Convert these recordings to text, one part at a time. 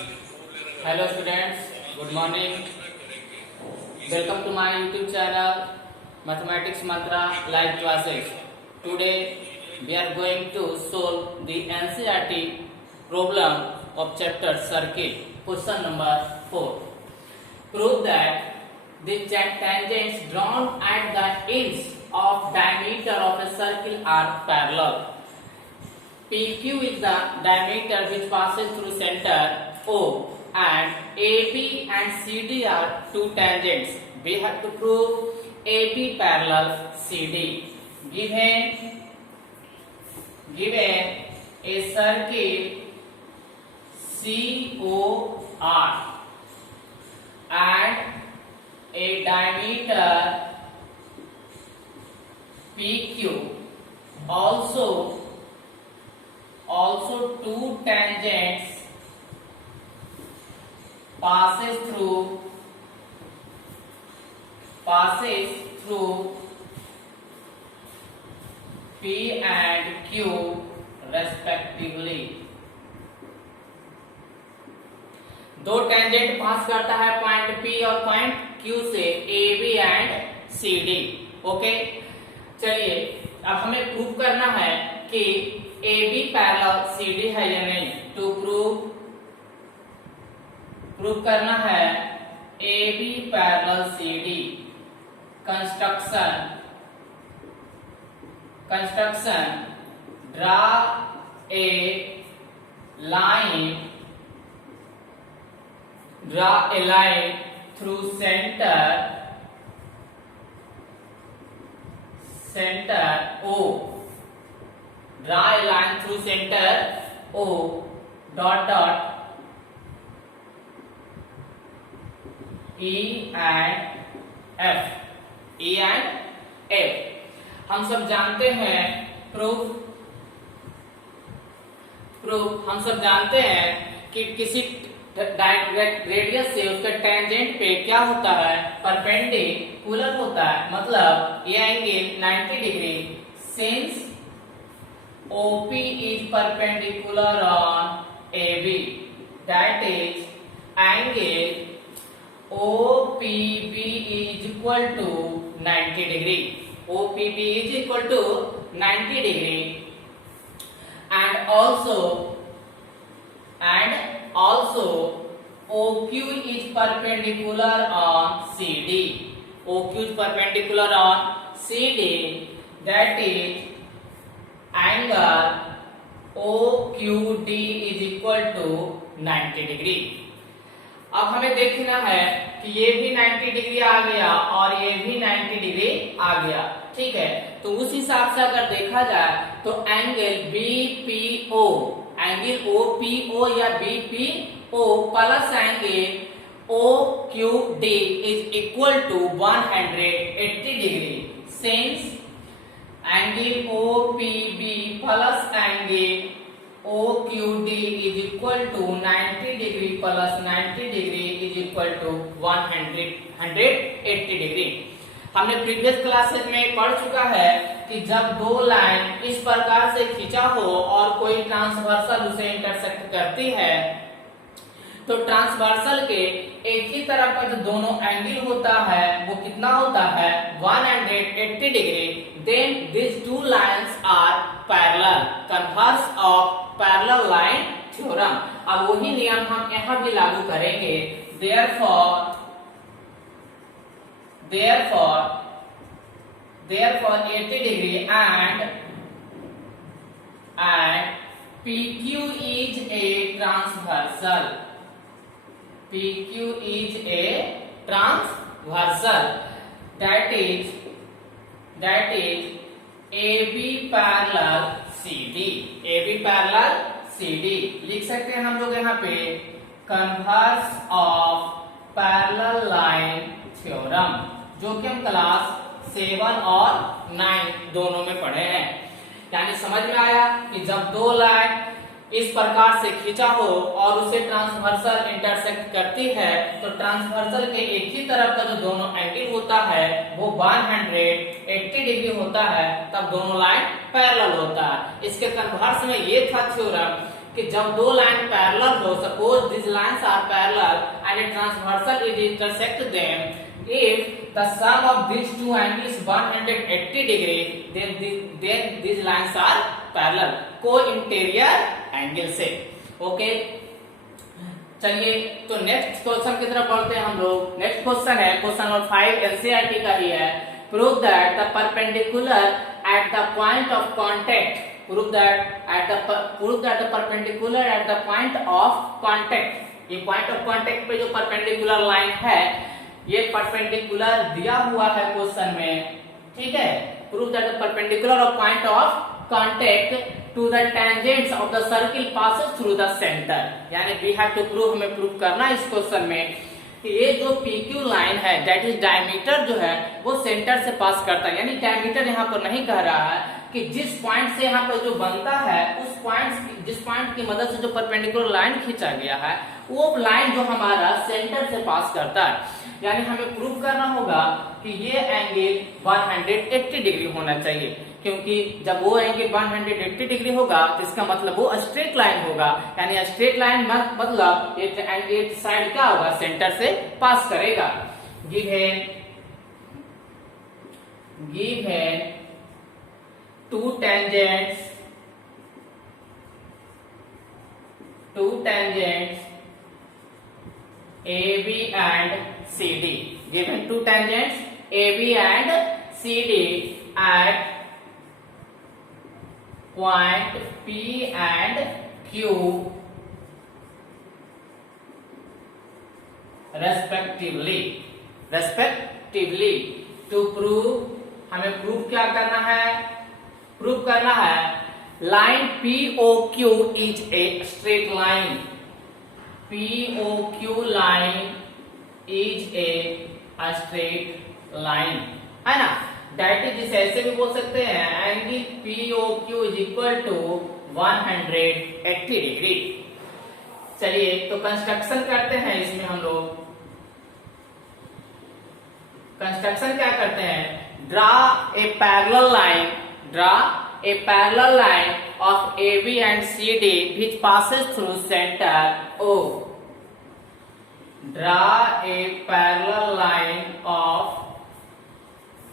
Hello students, good morning. Welcome to my YouTube channel Mathematics Mantra live classes. Today we are going to solve the NCERT problem of chapter circuit. Question number 4. Prove that the tangents drawn at the ends of diameter of a circle are parallel. PQ is the diameter which passes through center O, and AB and CD are two tangents. We have to prove AB parallel CD. Given a circle COR and a diameter PQ, also two tangents passes through P and Q respectively. दो tangent पास करता है point P और point Q से AB and CD. Okay, चलिए अब हमें prove करना है कि AB पैरेलल CD है या नहीं. टू प्रूव करना है AB parallel CD. Construction draw a line through centre O. Draw a line through center O dot E and F. हम सब जानते हैं प्रूफ हम सब जानते हैं कि किसी रेडियस से उसके टेंजेंट पे क्या होता है, परपेंडिकुलर होता है. मतलब ये angle 90 degree since OP is perpendicular on AB, that is angle OPB is equal to 90 degree. OPB is equal to 90 degree, and also OQ is perpendicular on CD. OQ is perpendicular on CD, that is angle OQD is equal to 90 degree. अब हमें देखना है कि ये भी 90 degree आ गया और ये भी 90 डिग्री आ गया. ठीक है, तो उस हिसाब से अगर देखा जाए तो एंगल BPO, एंगल OPO या BPO plus angle OQD is equal to 180 degree. Since angle OPB plus angle OQD is equal to 90 degree plus 90 degree is equal to 180 degree. हमने प्रीवियस क्लासेस में पढ़ चुका है कि जब दो लाइन इस प्रकार से खींचा हो और कोई ट्रांसवर्सल उसे इंटरसेक्ट करती है तो ट्रांसवर्सल के एक ही तरफ का जो दोनों एंगल होता है वो कितना होता है, 180 degree. Then this two lines are parallel. Converse of parallel line theorem. अब वही नियम हम यहाँ भी लागू करेंगे. therefore 80 degree and PQ is a transversal. PQ is a transversal, that is AB parallel CD. AB parallel CD लिख सकते हैं हम लोग यहाँ पे converse of parallel line theorem, जो कि हम क्लास 7 और 9 दोनों में पढ़े हैं. यानी समझ में आया कि जब दो लाइन इस प्रकार से खींचा हो और उसे ट्रांसवर्सल इंटरसेक्ट करती है तो ट्रांसवर्सल के एक ही तरफ का जो दोनों एंगल होता है वो 180 डिग्री होता है, तब दोनों लाइन पैरेलल होता है. इसके कन्वर्स में ये था थ्योरम कि जब दो लाइन पैरेलल हो, suppose suppose these lines are parallel and a transversal is intersect them, if the sum of these two angles 180 degree, then these lines are parallel co-interior angle से. Okay, चलिए तो next question की तरफ बढ़ते हैं हम लोग. नेक्स्ट क्वेश्चन है क्वेश्चन नंबर 5 एनसीईआरटी का ही है. Prove that the perpendicular at the point of contact. Prove that the perpendicular at the point of contact. ये पॉइंट ऑफ कांटेक्ट पे जो परपेंडिकुलर लाइन है, ये परपेंडिकुलर दिया हुआ है क्वेश्चन में. ठीक है, prove that the perpendicular of point of contact to the tangents of the circle passes through the center. यानी we have to prove, हमें प्रूव करना है इस क्वेश्चन में कि ये जो PQ लाइन है दैट इज डायमीटर जो है वो सेंटर से पास करता है. यानी डायमीटर यहाँ पर नहीं कह रहा है कि जिस पॉइंट से यहाँ पर जो बनता है उस पॉइंट, जिस पॉइंट की मदद से जो परपेंडिकुलर लाइन खींचा गया है वो लाइन जो हमारा सेंटर से पास करता है. यानी हमें प्रूव करना होगा कि ये एंगल 180 डिग्री होना चाहिए, क्योंकि जब वो एंगल 180 डिग्री होगा तो इसका मतलब वो स्ट्रेट लाइन होगा. यानी स्ट्रेट लाइन मतलब ये साइड क्या होगा, सेंटर से पास करेगा. Given two tangents AB and CD. Given two tangents AB and CD at point P and Q respectively. To prove, हमें प्रूव क्या करना है, प्रूव करना है line POQ is a straight line. POQ line is a straight line, है ना. That is, जिसे ऐसे भी बोल सकते हैं angle POQ is equal to 180 degree. चलिए तो कंस्ट्रक्शन करते हैं इसमें. हम लोग कंस्ट्रक्शन क्या करते हैं, draw a parallel line of AB and CD which passes through center O. Draw a parallel line of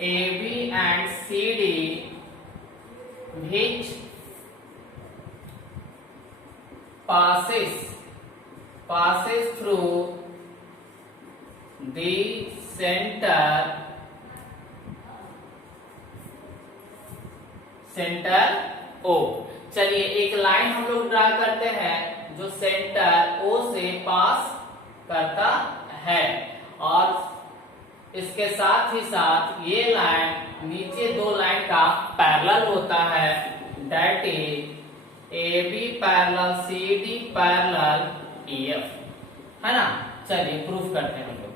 AB and CD which passes through the center O. चलिए एक लाइन हम लोग ड्रा करते हैं जो सेंटर O से पास करता है, और इसके साथ ही साथ ये लाइन नीचे दो लाइन का पैरेलल होता है. That is AB parallel CD parallel EF, है ना. चलिए प्रूफ करते हैं हम लोग.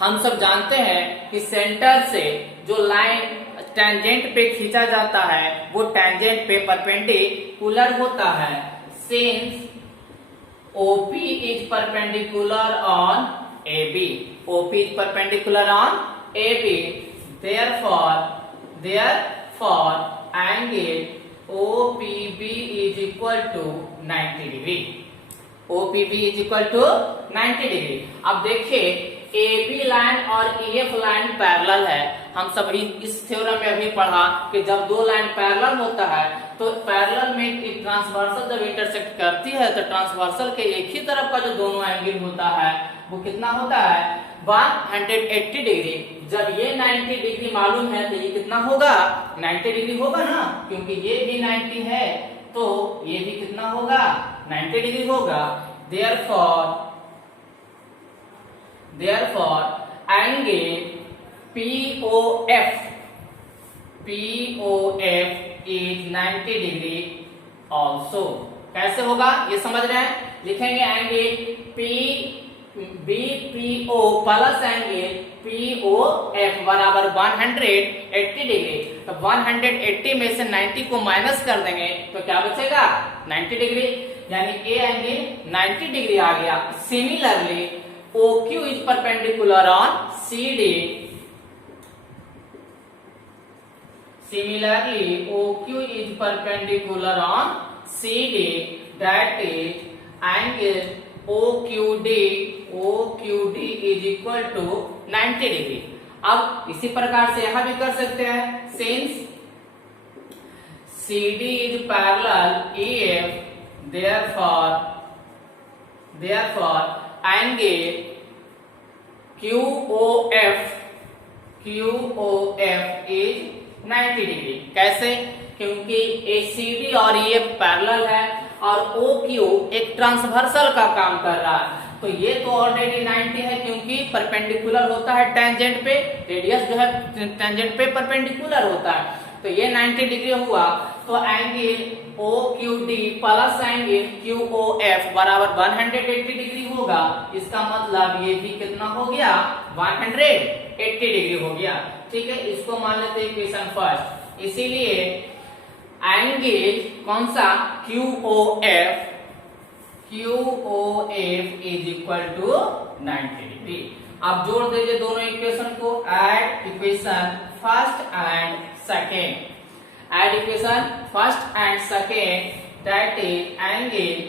हम सब जानते हैं कि सेंटर से जो लाइन टेंजेंट पे खींचा जाता है वो टेंजेंट पे परपेंडिकुलर होता है. Since OP is perpendicular on AB. OP is perpendicular on AB. Therefore, angle OPB is equal to 90 degree. OPB is equal to 90 degree. अब देखिए AB लाइन और EF लाइन पैरेलल है. हम सभी इस थ्योरम में अभी पढ़ा कि जब दो लाइन पैरेलल होता है तो पैरेलल में एक ट्रांसवर्सल जब इंटरसेक्ट करती है तो ट्रांसवर्सल के एक ही तरफ का जो दोनों एंगल होता है वो कितना होता है, 180 डिग्री. जब ये 90 डिग्री मालूम है तो ये कितना होगा, 90 डिग्री होगा ना, क्योंकि ये भी 90 है तो ये भी कितना होगा, 90 डिग्री होगा. Therefore angle POF is 90 degree also. कैसे होगा ये समझ रहे हैं, लिखेंगे angle BPO plus angle POF बराबर 180 डिग्री. तो 180 में से 90 को माइनस कर देंगे तो क्या बचेगा, 90 डिग्री. यानी ए एंगल 90 डिग्री आ गया. Similarly OQ is perpendicular on CD. Similarly, OQ is perpendicular on CD. That is angle OQD is equal to 90 degree. अब इसी प्रकार से यहां भी कर सकते हैं, since CD is parallel EF, therefore angle QOF is 90 degree. कैसे? क्योंकि ACD और EF पैरेलल है और OQ एक ट्रांसवर्सल का काम कर रहा है, तो ये तो ऑलरेडी 90 है क्योंकि परपेंडिकुलर होता है टेंजेंट पे, रेडियस जो है टेंजेंट पे परपेंडिकुलर होता है, तो ये 90 डिग्री हुआ। तो angle OQD plus angle QOF बराबर 180 डिग्री होगा। इसका मतलब ये भी कितना हो गया? 180 डिग्री हो गया। ठीक है, इसको मान लेते हैं इक्वेशन फर्स्ट। इसीलिए एंगल कौन सा? QOF is equal to 90 degree. अब जोड़ दीजिए दोनों इक्वेशन को, add equation first and second, add equation first and second, that is angle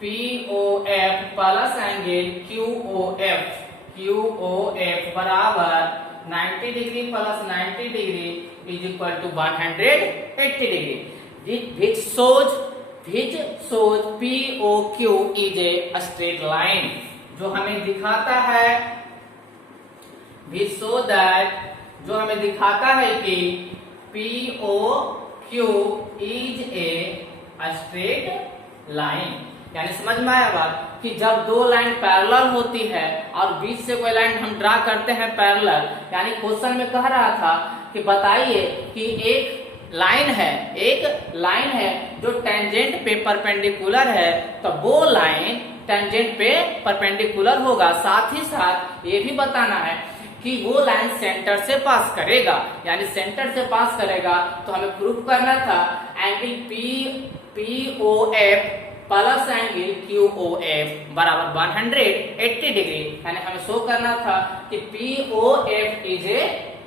POF plus angle QOF बराबर 90 degree plus 90 degree is equal to 180 degree, which shows POQ is a straight line, जो हमें दिखाता है जो हमें दिखाता है कि POQ is a straight line। यानी समझ में आया बात कि जब दो लाइन पैरेलल होती है और बीच से कोई लाइन हम ड्रा करते हैं पैरेलल, यानी क्वेश्चन में कह रहा था कि बताइए कि एक लाइन है जो टेंजेंट पे परपेंडिकुलर है, तो वो लाइन टेंजेंट पे परपेंडिकुलर होगा। साथ ही साथ ये भी बताना है कि वो लाइन सेंटर से पास करेगा, यानी सेंटर से पास करेगा, तो हमें प्रूफ करना था angle POF plus angle QOF बराबर 180 डिग्री, यानी हमें शो करना था कि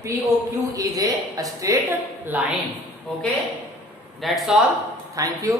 POQ is a straight line. Okay, that's all, thank you.